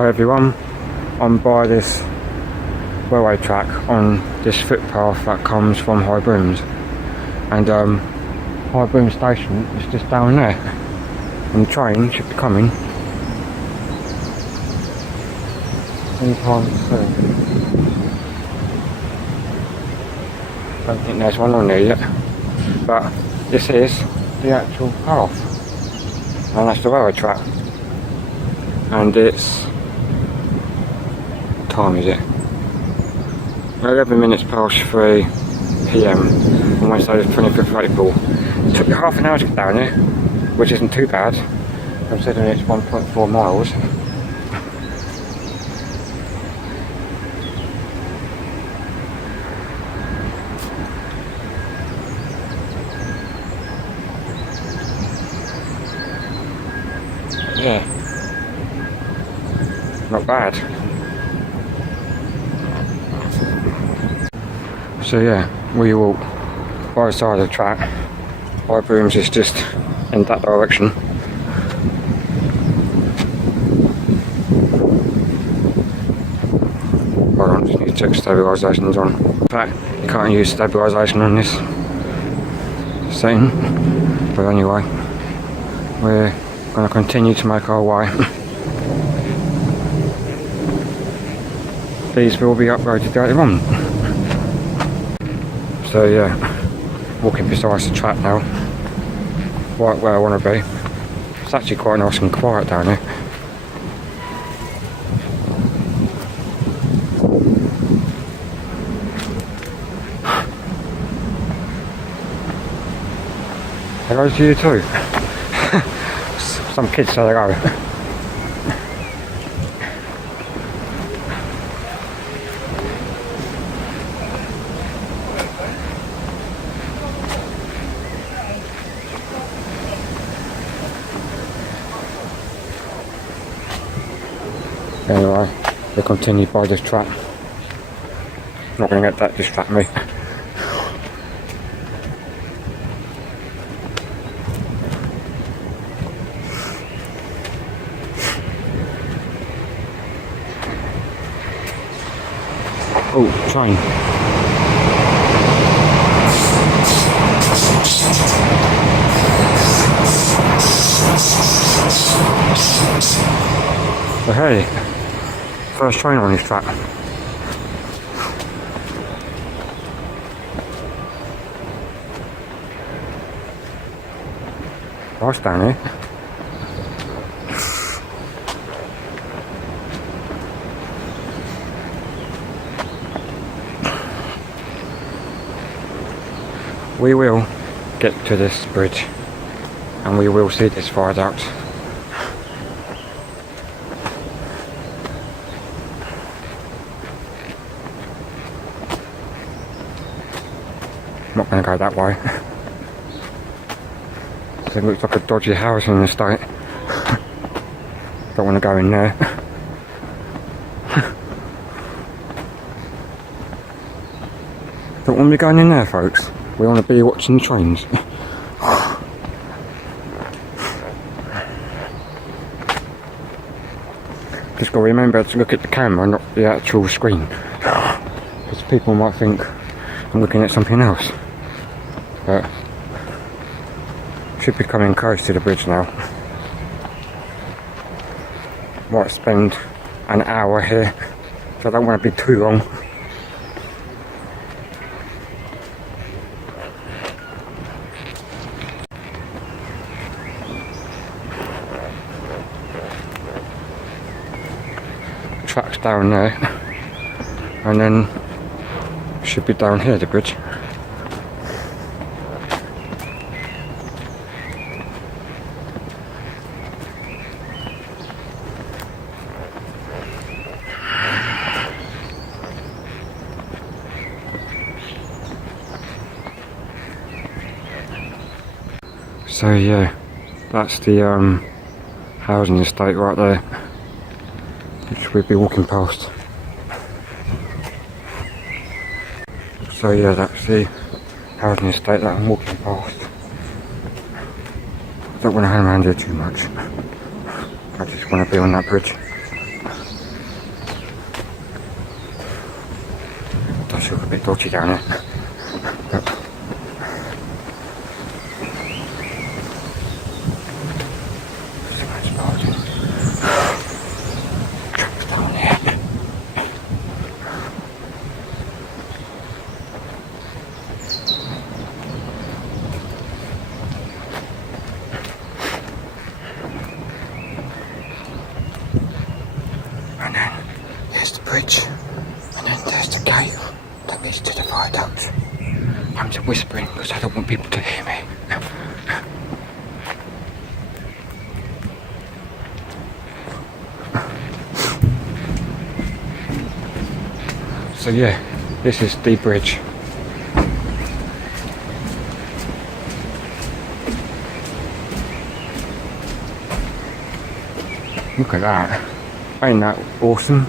Hi everyone, I'm by this railway track on this footpath that comes from High Brooms, and High Broom station is just down there, and the train should be coming anytime soon. Don't think there's one on there yet, but this is the actual path, and that's the railway track, and it's, what time is it? 11 minutes past 3 PM on Wednesday the 25th of April. It took me half an hour to get down here, which isn't too bad considering it's 1.4 miles. Yeah, not bad. So yeah, we walk by the side of the track. High Brooms is just in that direction. Hold on, just need to check stabilisation's on. In fact, you can't use stabilisation on this setting. But anyway, we're going to continue to make our way. These will be uploaded later on. So yeah, walking beside the track now, right where I want to be. It's actually quite nice and quiet down here. Hello to you too. Some kids say hello. Anyway, we continue by this track. Not going to let that distract me. Oh, train. So hey, first train on this track. Nice down here. We will get to this bridge and we will see this viaduct. I'm not going to go that way. It looks like a dodgy housing estate. Don't want to go in there. Don't want to be going in there, folks. We want to be watching the trains. Just got to remember to look at the camera, not the actual screen. Because people might think I'm looking at something else. But should be coming close to the bridge now. Might spend an hour here, so I don't want to be too long. Track's down there, and then should be down here, the bridge. So yeah, that's the housing estate right there, which we'll be walking past. So yeah, that's the housing estate that I'm walking past. I don't want to hang around here too much. I just want to be on that bridge. does look a bit dodgy down there. But tracks down there. And then there's the bridge, and then there's the gate that leads to the viaduct. I'm just whispering because I don't want people to hear me. So yeah, this is the bridge. Look at that. Ain't that awesome?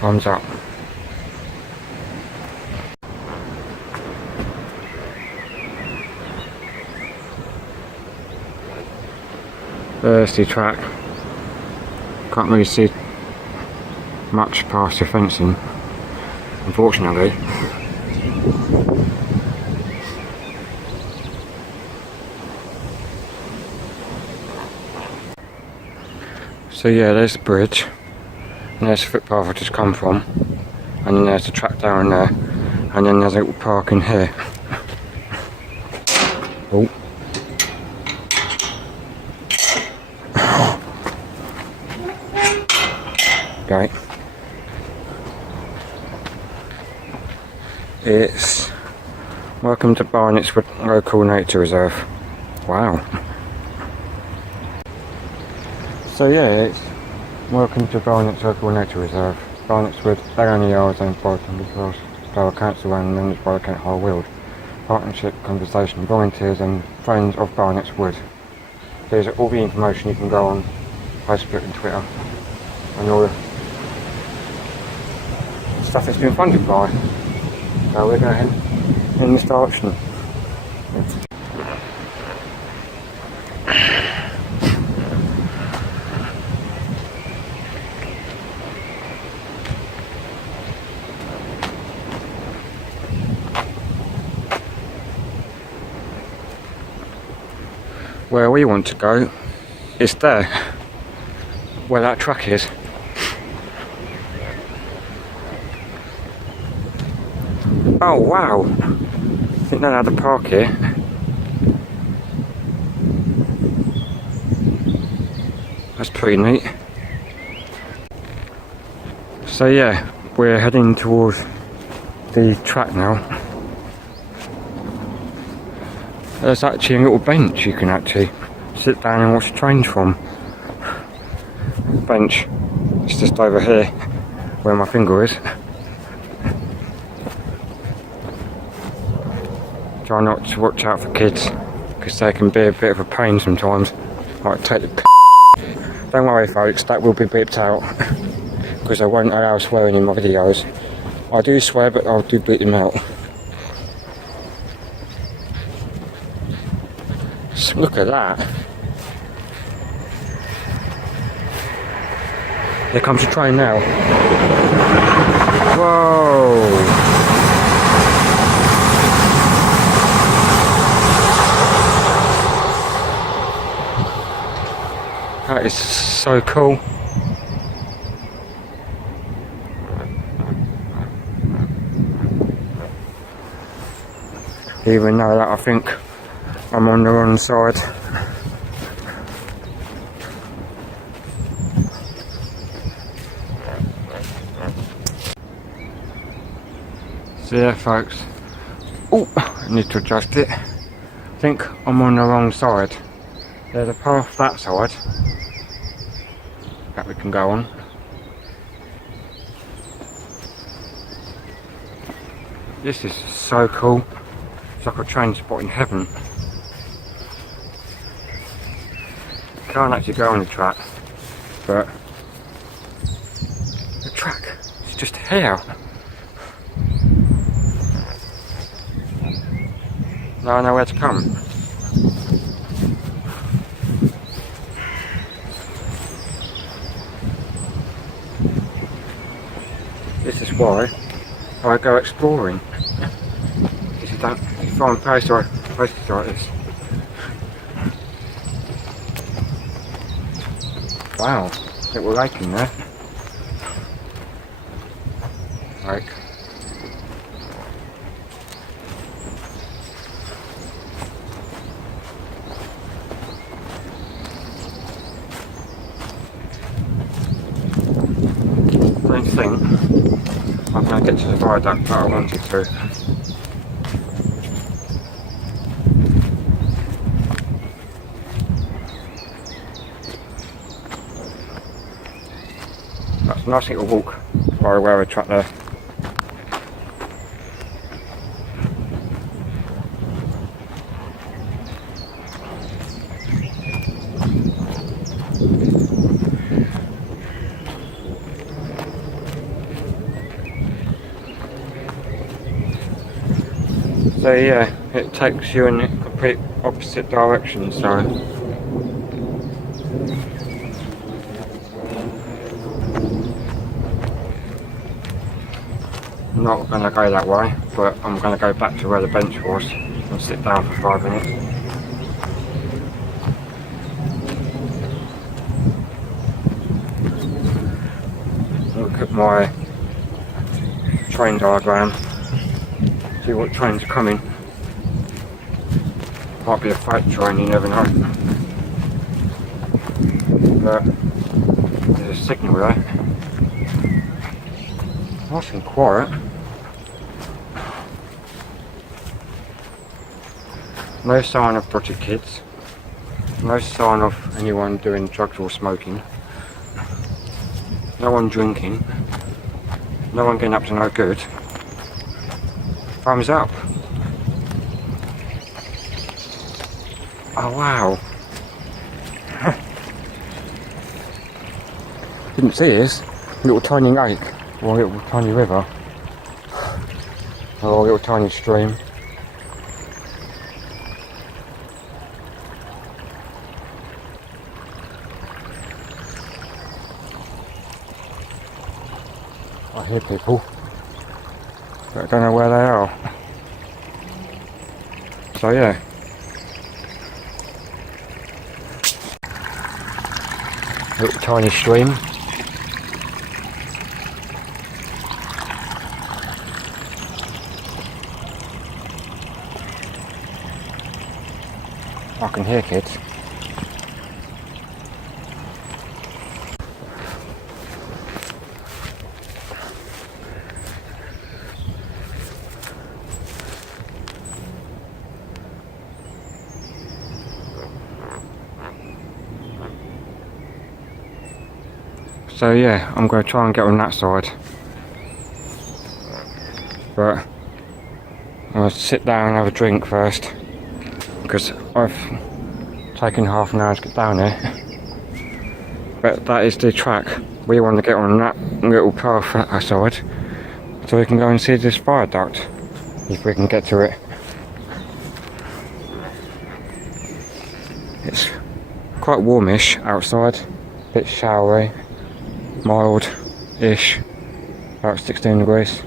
Thumbs up. There's the track. Can't really see much past the fencing, unfortunately. So yeah, there's the bridge, and there's the footpath I just come from, and then there's the track down there, and then there's a little park in here. Oh. Okay. It's welcome to Barnetts Local Nature Reserve. Wow. So yeah, it's welcome to Barnetts Local Nature Reserve. Barnetts Wood, Langley Yards and Tunbridge Borough Council and members by the Kent High Weald. Partnership, conversation, volunteers and friends of Barnetts Wood. There's all the information you can go on Facebook and Twitter and all the stuff that's been funded by. So we're going to head in this direction. Where we want to go is there, where that track is. Oh wow! Didn't know how to park here. That's pretty neat. So yeah, we're heading towards the track now. There's actually a little bench you can actually sit down and watch the trains from. Bench. It's just over here where my finger is. Try not to watch out for kids because they can be a bit of a pain sometimes. Might take the Don't worry folks, that will be beeped out because I won't allow swearing in my videos. I do swear, but I do beep them out. So look at that. Here comes the train now. Whoa! That is so cool. Even though that I think I'm on the wrong side. So yeah folks. Oh, I need to adjust it. I think I'm on the wrong side. There's a path that side that we can go on. This is so cool. It's like a train spot in heaven. Can't actually go on the track, but the track is just here. Now I know where to come. why I go exploring. Because you find places like this. Wow, little lake in there. Like, I don't think I'm going to get to the viaduct that I wanted to. That's a nice little walk by the railway track there. So yeah, it takes you in a complete opposite direction, so I'm not going to go that way, but I'm going to go back to where the bench was and sit down for 5 minutes. Look at my train diagram. See what trains are coming. Might be a freight train, you never know. But there's a signal there. Nice and quiet. No sign of dodgy kids. No sign of anyone doing drugs or smoking. No one drinking. No one getting up to no good. Thumbs up. Oh wow. Didn't see this. A little tiny lake. Or a little tiny river. Or a little tiny stream. I hear people, but I don't know where they are. So yeah. Little tiny stream. I can hear kids. So yeah, I'm going to try and get on that side, but I'm going to sit down and have a drink first, because I've taken half an hour to get down there. But that is the track. We want to get on that little path at that side, so we can go and see this viaduct, if we can get to it. It's quite warmish outside, a bit showery. Mild-ish, about 16 degrees.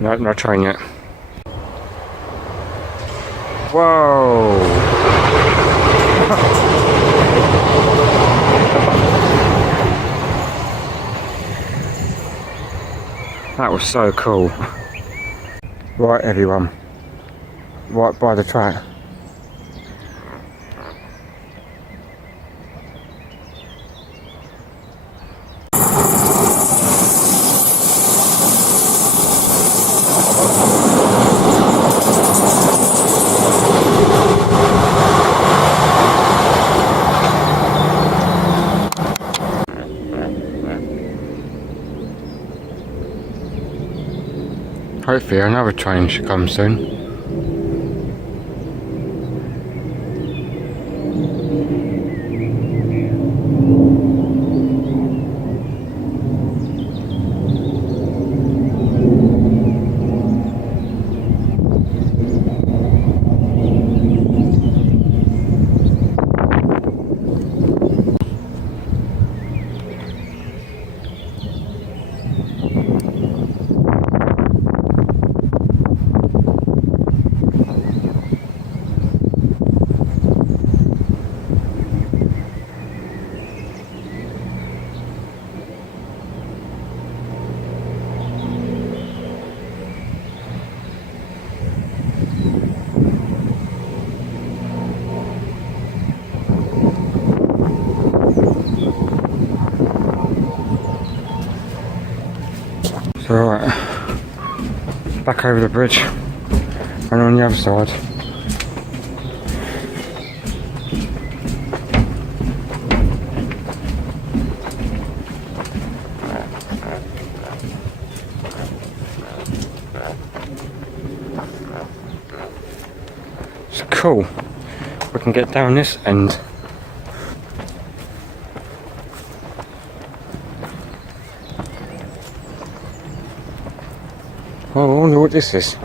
No, not trying yet. Whoa! That was so cool. Right everyone, right by the track. Hopefully another train should come soon. So right, back over the bridge and on the other side. It's cool. We can get down this end. Oh, I wonder what this is.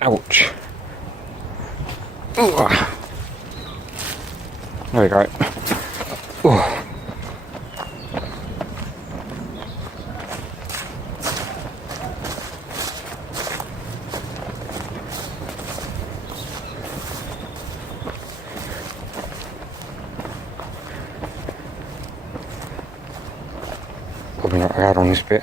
Ouch. Ooh. There we go. Ooh. Probably not allowed on this bit.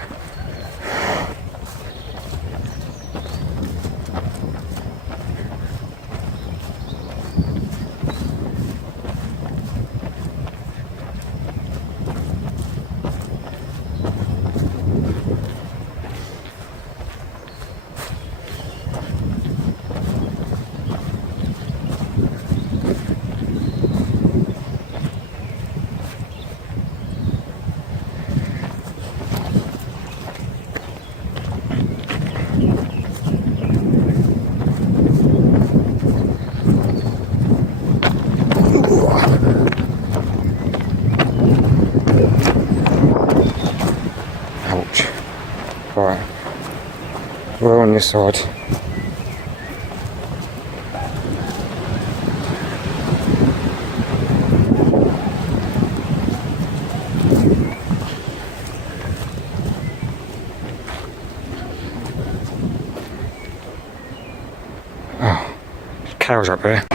Ouch. Right. We're on this side. Oh, there's cows up there.